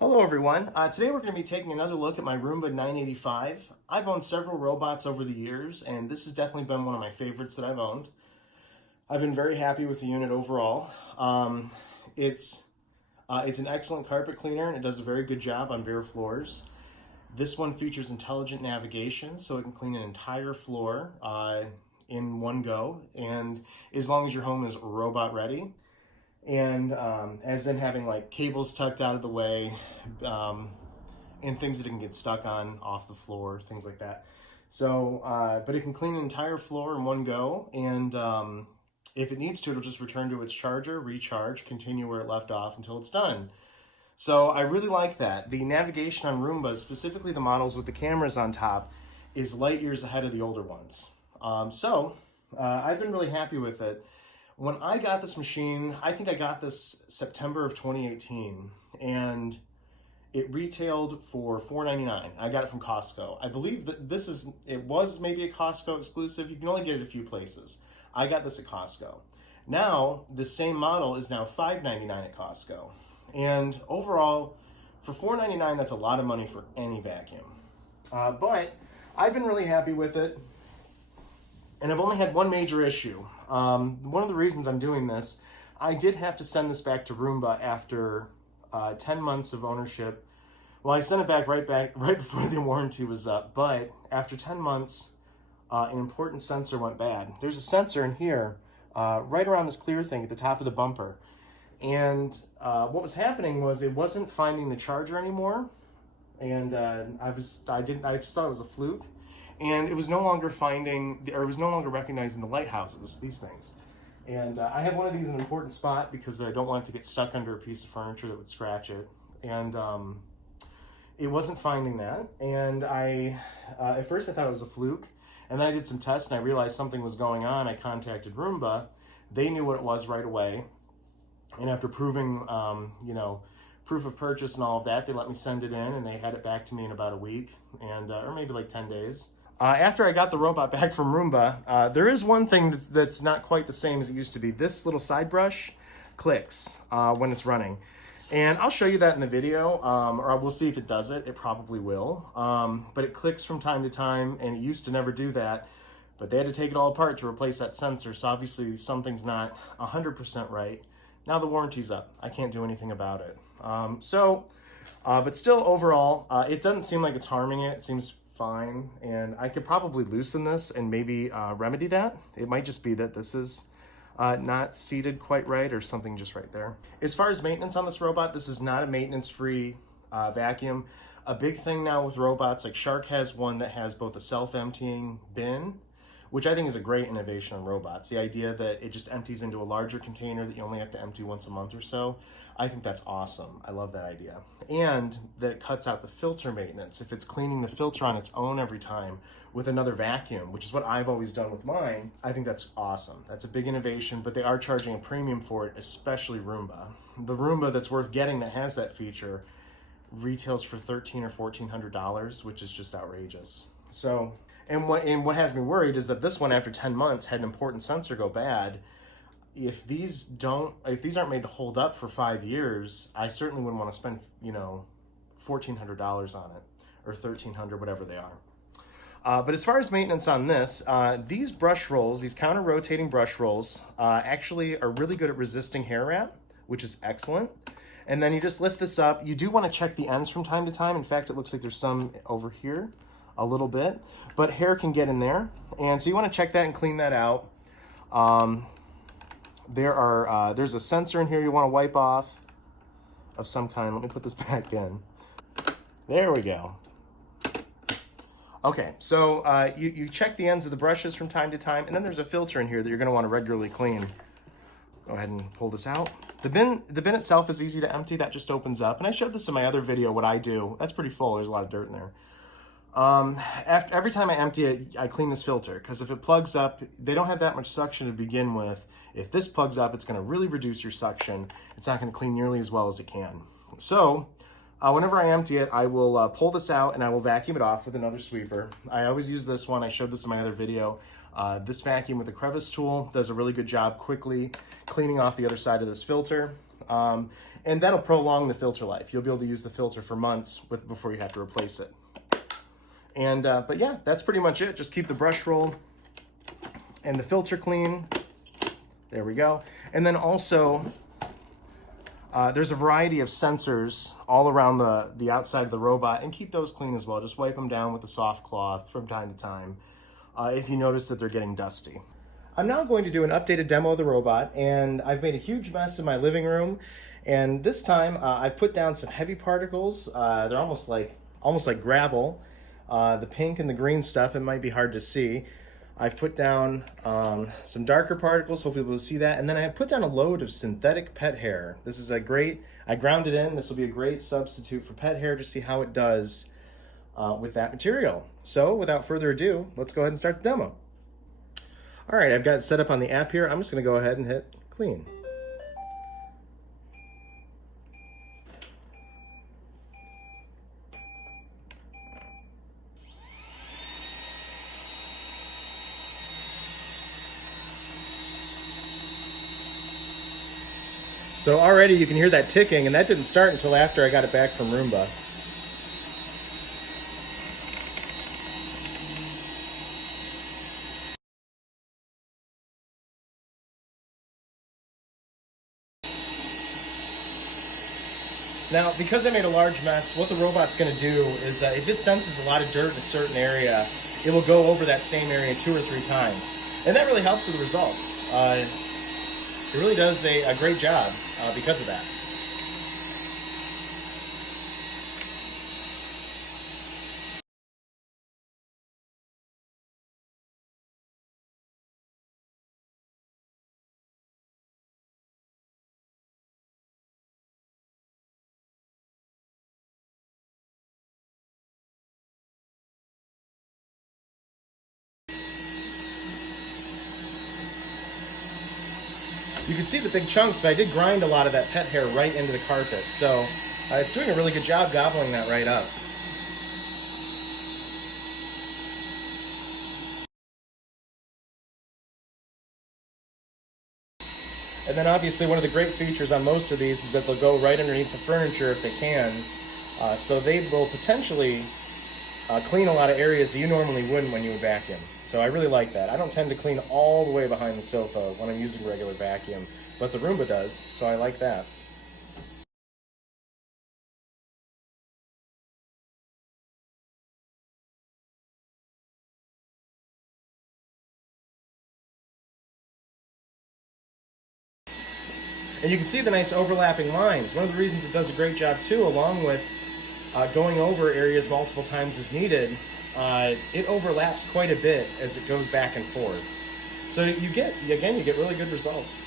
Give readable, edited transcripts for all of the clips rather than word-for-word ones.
Hello everyone. Today we're going to be taking another look at my Roomba 985. I've owned several robots over the years, and this has definitely been one of my favorites that I've owned. I've been very happy with the unit overall. It's an excellent carpet cleaner, and it does a very good job on bare floors. This one features intelligent navigation, so it can clean an entire floor in one go, and as long as your home is robot ready. And as in having like cables tucked out of the way, and things that it can get stuck on off the floor, things like that. So, but it can clean an entire floor in one go, and if it needs to, it'll just return to its charger, recharge, continue where it left off until it's done. So I really like that. The navigation on Roombas, specifically the models with the cameras on top, is light years ahead of the older ones. I've been really happy with it. When I got this machine, I think I got this September of 2018, and it retailed for $4.99. I got it from Costco. I believe that it was maybe a Costco exclusive. You can only get it a few places. I got this at Costco. Now, the same model is now $5.99 at Costco. And overall, for $4.99, that's a lot of money for any vacuum. But I've been really happy with it. And I've only had one major issue. One of the reasons I'm doing this, I did have to send this back to Roomba after 10 months of ownership. Well, I sent it back right before the warranty was up, but after 10 months, an important sensor went bad. There's a sensor in here, right around this clear thing at the top of the bumper. And what was happening was it wasn't finding the charger anymore. And I just thought it was a fluke. And it was no longer recognizing the lighthouses, these things. And I have one of these in an important spot because I don't want it to get stuck under a piece of furniture that would scratch it. And it wasn't finding that. And at first I thought it was a fluke. And then I did some tests and I realized something was going on. I contacted Roomba. They knew what it was right away. And after proving, proof of purchase and all of that, they let me send it in, and they had it back to me in about a week, and or maybe like 10 days. After I got the robot back from Roomba, there is one thing that's not quite the same as it used to be. This little side brush clicks when it's running. And I'll show you that in the video, or we'll see if it does it. It probably will. But it clicks from time to time, and it used to never do that. But they had to take it all apart to replace that sensor, so obviously something's not 100% right. Now the warranty's up. I can't do anything about it. But still overall, it doesn't seem like it's harming it. It seems fine, and I could probably loosen this and maybe remedy that. It might just be that this is not seated quite right or something just right there. As far as maintenance on this robot, this is not a maintenance-free vacuum. A big thing now with robots, like Shark has one that has both a self-emptying bin, which I think is a great innovation on robots. The idea that it just empties into a larger container that you only have to empty once a month or so, I think that's awesome. I love that idea. And that it cuts out the filter maintenance. If it's cleaning the filter on its own every time with another vacuum, which is what I've always done with mine, I think that's awesome. That's a big innovation, but they are charging a premium for it, especially Roomba. The Roomba that's worth getting that has that feature retails for $1,300 or $1,400, which is just outrageous. So, and what has me worried is that this one, after 10 months, had an important sensor go bad. If these aren't made to hold up for 5 years, I certainly wouldn't want to spend, $1,400 on it, or $1,300, whatever they are. But as far as maintenance on this, these brush rolls, these counter-rotating brush rolls, actually are really good at resisting hair wrap, which is excellent. And then you just lift this up. You do want to check the ends from time to time. In fact, it looks like there's some over here, a little bit, but hair can get in there. And so you want to check that and clean that out. There's a sensor in here you want to wipe off of some kind. Let me put this back in. There we go. Okay, so you check the ends of the brushes from time to time, and then there's a filter in here that you're going to want to regularly clean. Go ahead and pull this out. The bin itself is easy to empty. That just opens up. And I showed this in my other video, what I do. That's pretty full. There's a lot of dirt in there. Every time I empty it, I clean this filter, because if it plugs up, they don't have that much suction to begin with. If this plugs up, it's going to really reduce your suction. It's not going to clean nearly as well as it can. So whenever I empty it, I will pull this out and I will vacuum it off with another sweeper. I always use this one. I showed this in my other video. This vacuum with the crevice tool does a really good job quickly cleaning off the other side of this filter. and that'll prolong the filter life. You'll be able to use the filter for months before you have to replace it. And but yeah, that's pretty much it. Just keep the brush roll and the filter clean. There we go. And then also, there's a variety of sensors all around the outside of the robot, and keep those clean as well. Just wipe them down with a soft cloth from time to time if you notice that they're getting dusty. I'm now going to do an updated demo of the robot, and I've made a huge mess in my living room. And this time I've put down some heavy particles. They're almost like gravel. The pink and the green stuff, it might be hard to see. I've put down some darker particles, hopefully you'll be able to see that. And then I put down a load of synthetic pet hair. This is a great, I ground it in. This will be a great substitute for pet hair to see how it does with that material. So without further ado, let's go ahead and start the demo. All right, I've got it set up on the app here. I'm just gonna go ahead and hit clean. So already you can hear that ticking, and that didn't start until after I got it back from Roomba. Now, because I made a large mess, what the robot's going to do is if it senses a lot of dirt in a certain area, it will go over that same area 2 or 3 times. And that really helps with the results. It really does a great job because of that. You can see the big chunks, but I did grind a lot of that pet hair right into the carpet. So it's doing a really good job gobbling that right up. And then obviously one of the great features on most of these is that they'll go right underneath the furniture if they can. So they will potentially clean a lot of areas that you normally wouldn't when you would vacuum. So I really like that. I don't tend to clean all the way behind the sofa when I'm using regular vacuum, but the Roomba does, so I like that. And you can see the nice overlapping lines. One of the reasons it does a great job too, along with going over areas multiple times as needed, it overlaps quite a bit as it goes back and forth. So you get really good results.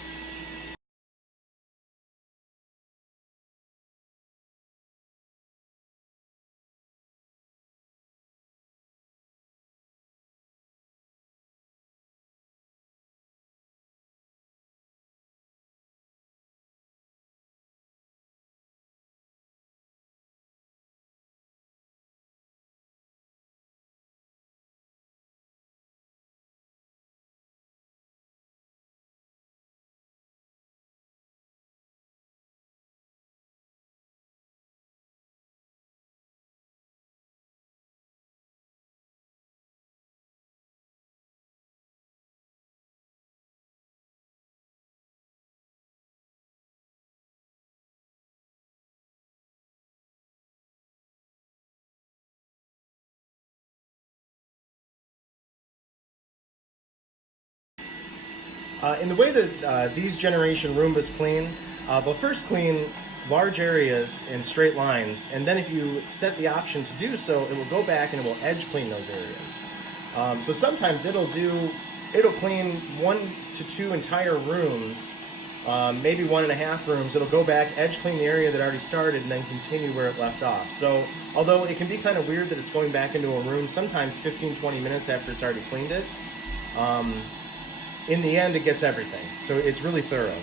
In the way that these generation Roombas clean, they'll first clean large areas in straight lines, and then if you set the option to do so, it will go back and it will edge clean those areas. So sometimes it'll clean 1 to 2 entire rooms, maybe 1.5 rooms. It'll go back, edge clean the area that already started, and then continue where it left off. So although it can be kind of weird that it's going back into a room, sometimes 15-20 minutes after it's already cleaned it, in the end it gets everything. So it's really thorough.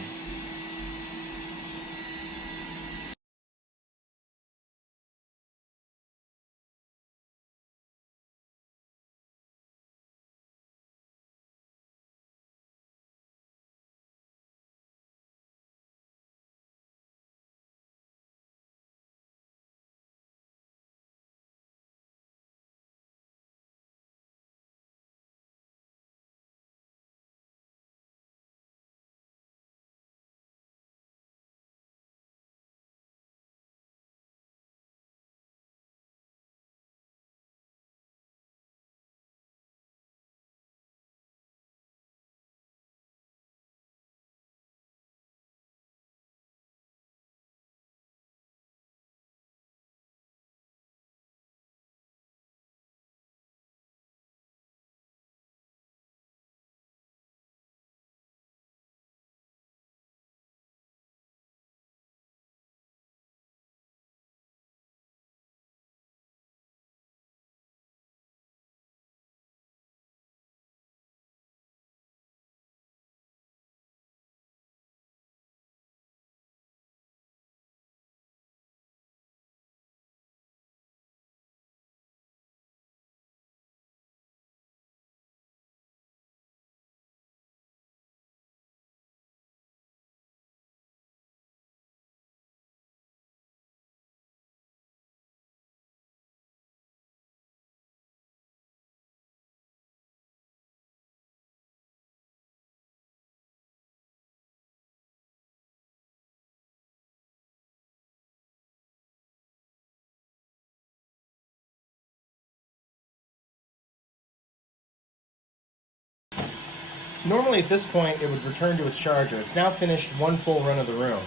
Normally at this point it would return to its charger. It's now finished one full run of the room.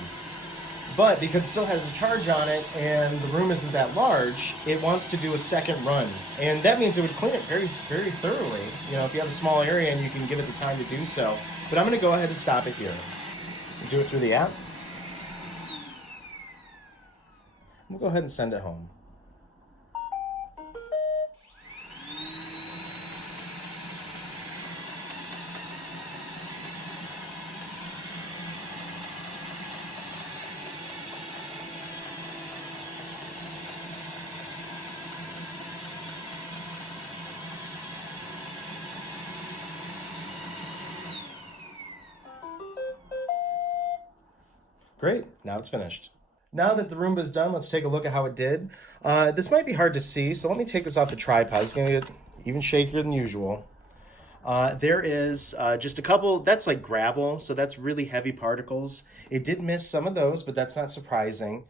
But because it still has a charge on it and the room isn't that large, it wants to do a second run. And that means it would clean it very, very thoroughly. You know, if you have a small area and you can give it the time to do so. But I'm going to go ahead and stop it here. Do it through the app. We'll go ahead and send it home. Great, now it's finished. Now that the Roomba's done, let's take a look at how it did. This might be hard to see, so let me take this off the tripod. It's gonna get even shakier than usual. There is just a couple, that's like gravel, so that's really heavy particles. It did miss some of those, but that's not surprising.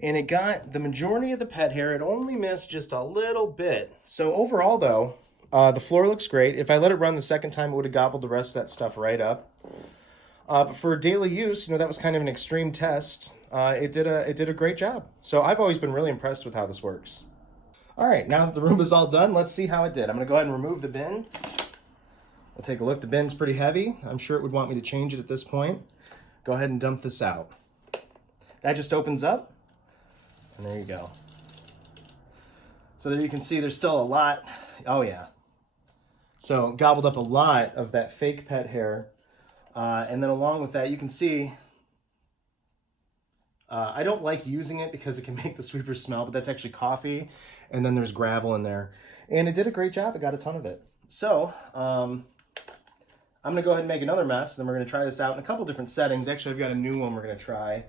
And it got the majority of the pet hair. It only missed just a little bit. So overall though, the floor looks great. If I let it run the second time, it would have gobbled the rest of that stuff right up. But for daily use, you know, that was kind of an extreme test. It did a great job. So I've always been really impressed with how this works. All right, now that the Roomba's all done, let's see how it did. I'm gonna go ahead and remove the bin. We'll take a look. The bin's pretty heavy. I'm sure it would want me to change it at this point. Go ahead and dump this out. That just opens up, and there you go. So there you can see there's still a lot. Oh yeah. So gobbled up a lot of that fake pet hair. And then along with that, you can see, I don't like using it because it can make the sweeper smell, but that's actually coffee. And then there's gravel in there. And it did a great job. It got a ton of it. So I'm going to go ahead and make another mess. Then we're going to try this out in a couple different settings. Actually, I've got a new one we're going to try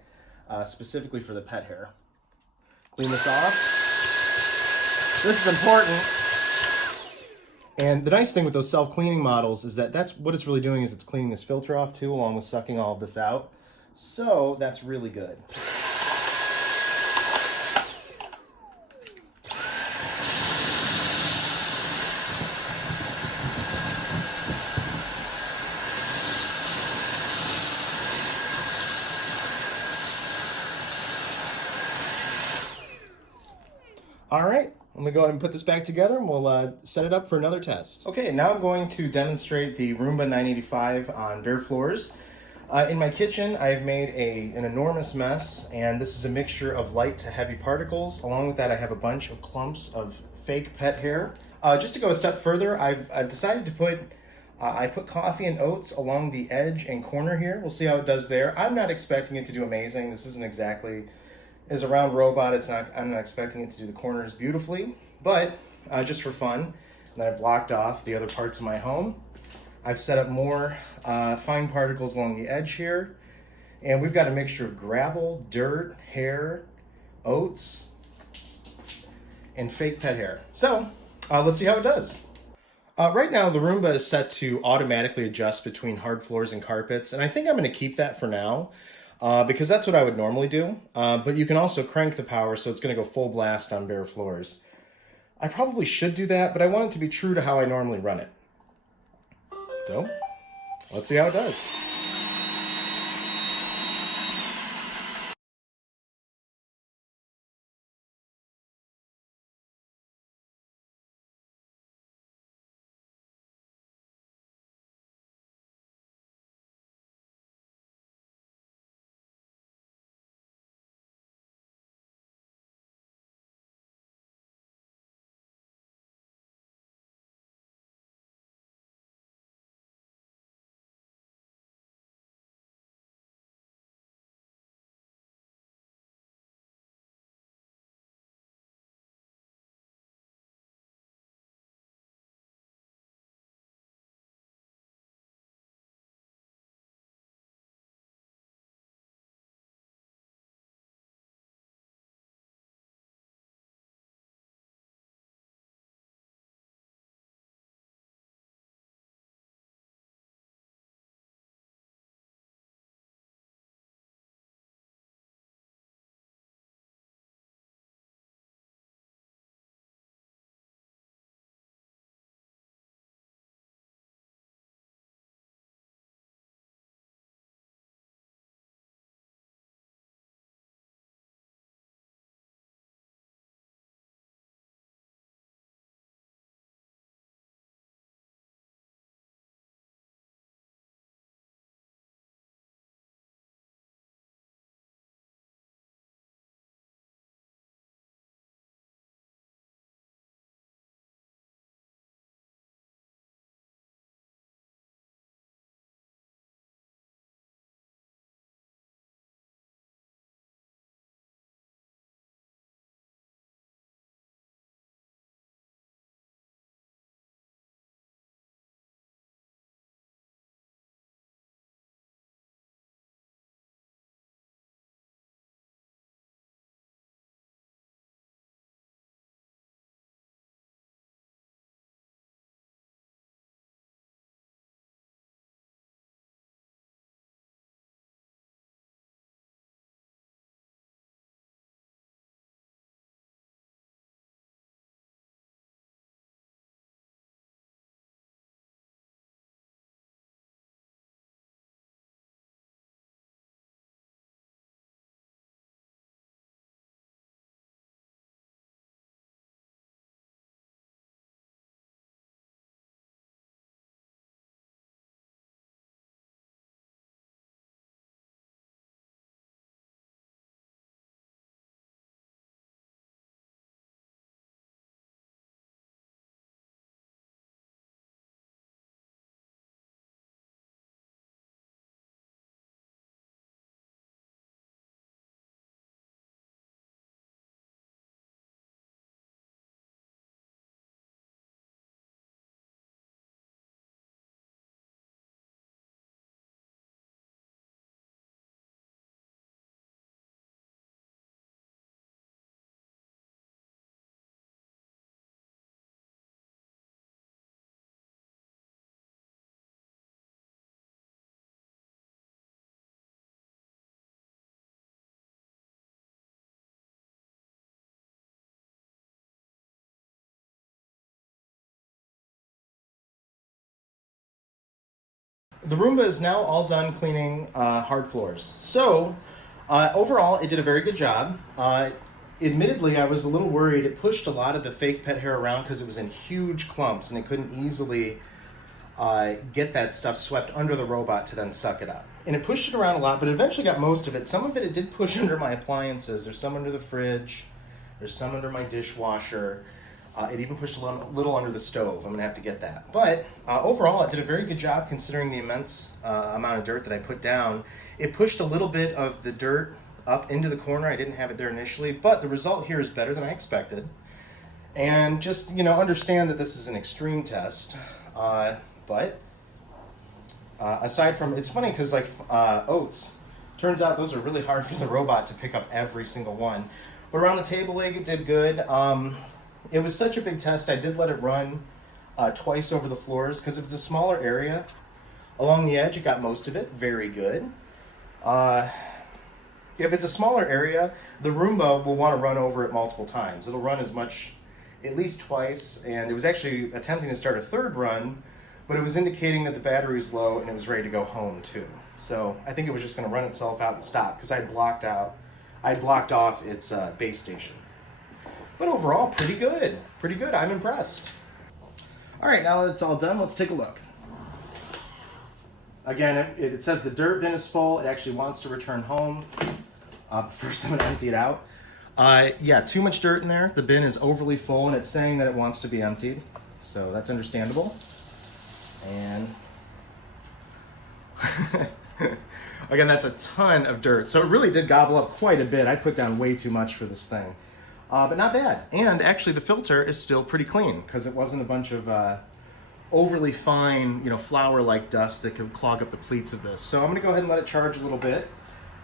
specifically for the pet hair. Clean this off. This is important. And the nice thing with those self-cleaning models is that that's what it's really doing, is it's cleaning this filter off too, along with sucking all of this out. So that's really good. All right, I'm gonna go ahead and put this back together and we'll set it up for another test. Okay, now I'm going to demonstrate the Roomba 985 on bare floors. In my kitchen, I've made an enormous mess, and this is a mixture of light to heavy particles. Along with that, I have a bunch of clumps of fake pet hair. Just to go a step further, I've decided to put I put coffee and oats along the edge and corner here. We'll see how it does there. I'm not expecting it to do amazing. This isn't exactly as a round robot. I'm not expecting it to do the corners beautifully, but just for fun. And then I've blocked off the other parts of my home. I've set up more fine particles along the edge here. And we've got a mixture of gravel, dirt, hair, oats, and fake pet hair. So let's see how it does. Right now, the Roomba is set to automatically adjust between hard floors and carpets, and I think I'm going to keep that for now because that's what I would normally do. But you can also crank the power, so it's going to go full blast on bare floors. I probably should do that, but I want it to be true to how I normally run it. So, let's see how it does. The Roomba is now all done cleaning hard floors. So, overall, it did a very good job. Admittedly, I was a little worried. It pushed a lot of the fake pet hair around because it was in huge clumps and it couldn't easily get that stuff swept under the robot to then suck it up. And it pushed it around a lot, but it eventually got most of it. Some of it did push under my appliances. There's some under the fridge. There's some under my dishwasher. It even pushed a little under the stove. I'm going to have to get that. But overall, it did a very good job considering the immense amount of dirt that I put down. It pushed a little bit of the dirt up into the corner. I didn't have it there initially, but the result here is better than I expected. And just, understand that this is an extreme test. But aside from, it's funny because oats, turns out those are really hard for the robot to pick up every single one. But around the table leg, it did good. It was such a big test, I did let it run twice over the floors because if it's a smaller area, along the edge, it got most of it. Very good. If it's a smaller area, the Roomba will want to run over it multiple times. It'll run as much, at least twice, and it was actually attempting to start a third run, but it was indicating that the battery was low and it was ready to go home too. So I think it was just going to run itself out and stop because I'd blocked off its base station. But overall, pretty good. Pretty good. I'm impressed. All right, now that it's all done, let's take a look. Again, it says the dirt bin is full. It actually wants to return home. First, I'm going to empty it out. Yeah, too much dirt in there. The bin is overly full, and it's saying that it wants to be emptied. So that's understandable. And again, that's a ton of dirt. So it really did gobble up quite a bit. I put down way too much for this thing. But not bad. And actually, the filter is still pretty clean because it wasn't a bunch of overly fine, flour-like dust that could clog up the pleats of this. So I'm going to go ahead and let it charge a little bit.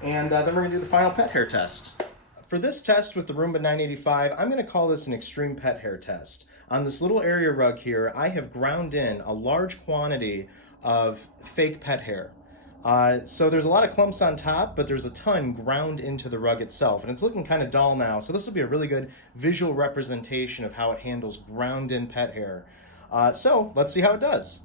And then we're going to do the final pet hair test. For this test with the Roomba 985, I'm going to call this an extreme pet hair test. On this little area rug here, I have ground in a large quantity of fake pet hair. So there's a lot of clumps on top, but there's a ton ground into the rug itself, and it's looking kind of dull now. So this will be a really good visual representation of how it handles ground in pet hair. So let's see how it does.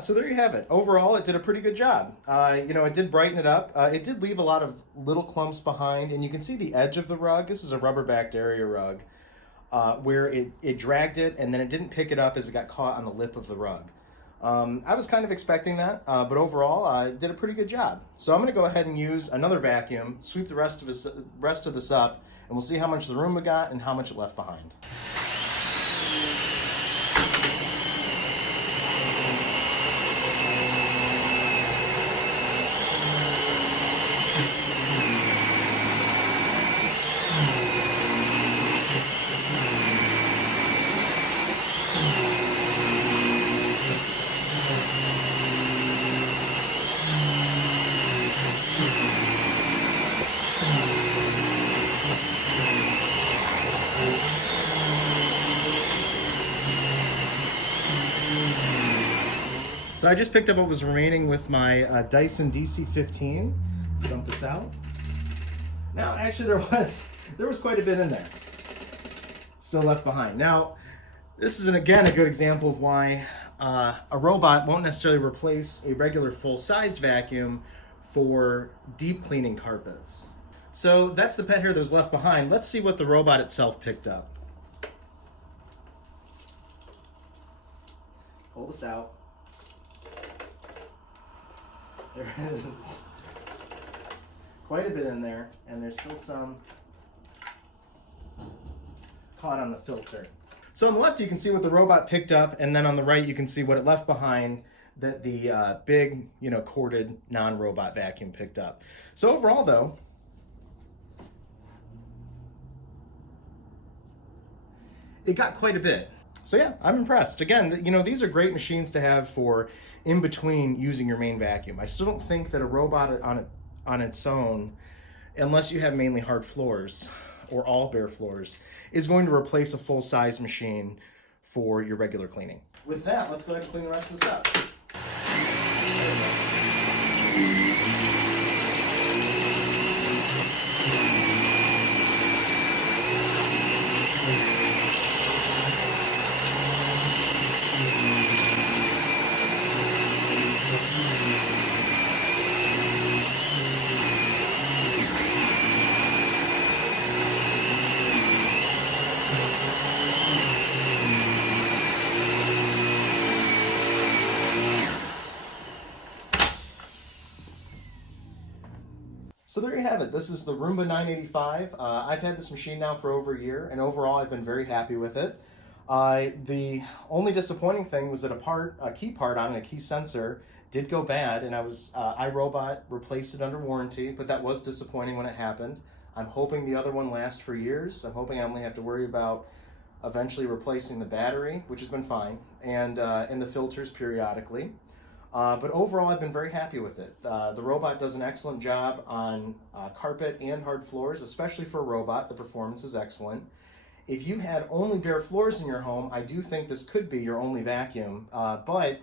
So there you have it. Overall, it did a pretty good job. It did brighten it up. It did leave a lot of little clumps behind, and you can see the edge of the rug. This is a rubber-backed area rug where it dragged it, and then it didn't pick it up as it got caught on the lip of the rug. I was kind of expecting that, but overall, it did a pretty good job. So I'm going to go ahead and use another vacuum, sweep the rest of this up, and we'll see how much the Roomba got and how much it left behind. So I just picked up what was remaining with my Dyson DC-15. Let's dump this out. Now, actually, there was quite a bit in there, still left behind. Now, this is again a good example of why a robot won't necessarily replace a regular full-sized vacuum for deep cleaning carpets. So that's the pet hair that was left behind. Let's see what the robot itself picked up. Pull this out. There is quite a bit in there, and there's still some caught on the filter. So on the left, you can see what the robot picked up, and then on the right, you can see what it left behind that the big, corded non-robot vacuum picked up. So overall, though, it got quite a bit. So yeah, I'm impressed. Again, these are great machines to have for in between using your main vacuum. I still don't think that a robot on its own, unless you have mainly hard floors or all bare floors, is going to replace a full-size machine for your regular cleaning. With that, let's go ahead and clean the rest of this up. So there you have it. This is the Roomba 985. I've had this machine now for over a year, and overall I've been very happy with it. The only disappointing thing was that a key part on it, a key sensor, did go bad, and iRobot replaced it under warranty, but that was disappointing when it happened. I'm hoping the other one lasts for years. I'm hoping I only have to worry about eventually replacing the battery, which has been fine, and the filters periodically. But overall, I've been very happy with it. The robot does an excellent job on carpet and hard floors, especially for a robot. The performance is excellent. If you had only bare floors in your home, I do think this could be your only vacuum. But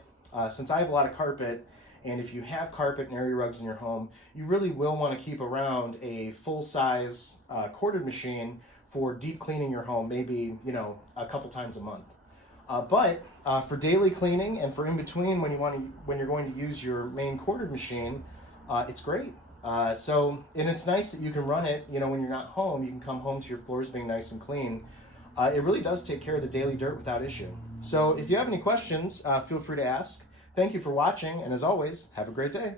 since I have a lot of carpet, and if you have carpet and area rugs in your home, you really will want to keep around a full-size corded machine for deep cleaning your home, maybe a couple times a month. But for daily cleaning and for in between when you're going to use your main corded machine, it's great. And it's nice that you can run it, when you're not home. You can come home to your floors being nice and clean. It really does take care of the daily dirt without issue. So if you have any questions, feel free to ask. Thank you for watching, and as always, have a great day.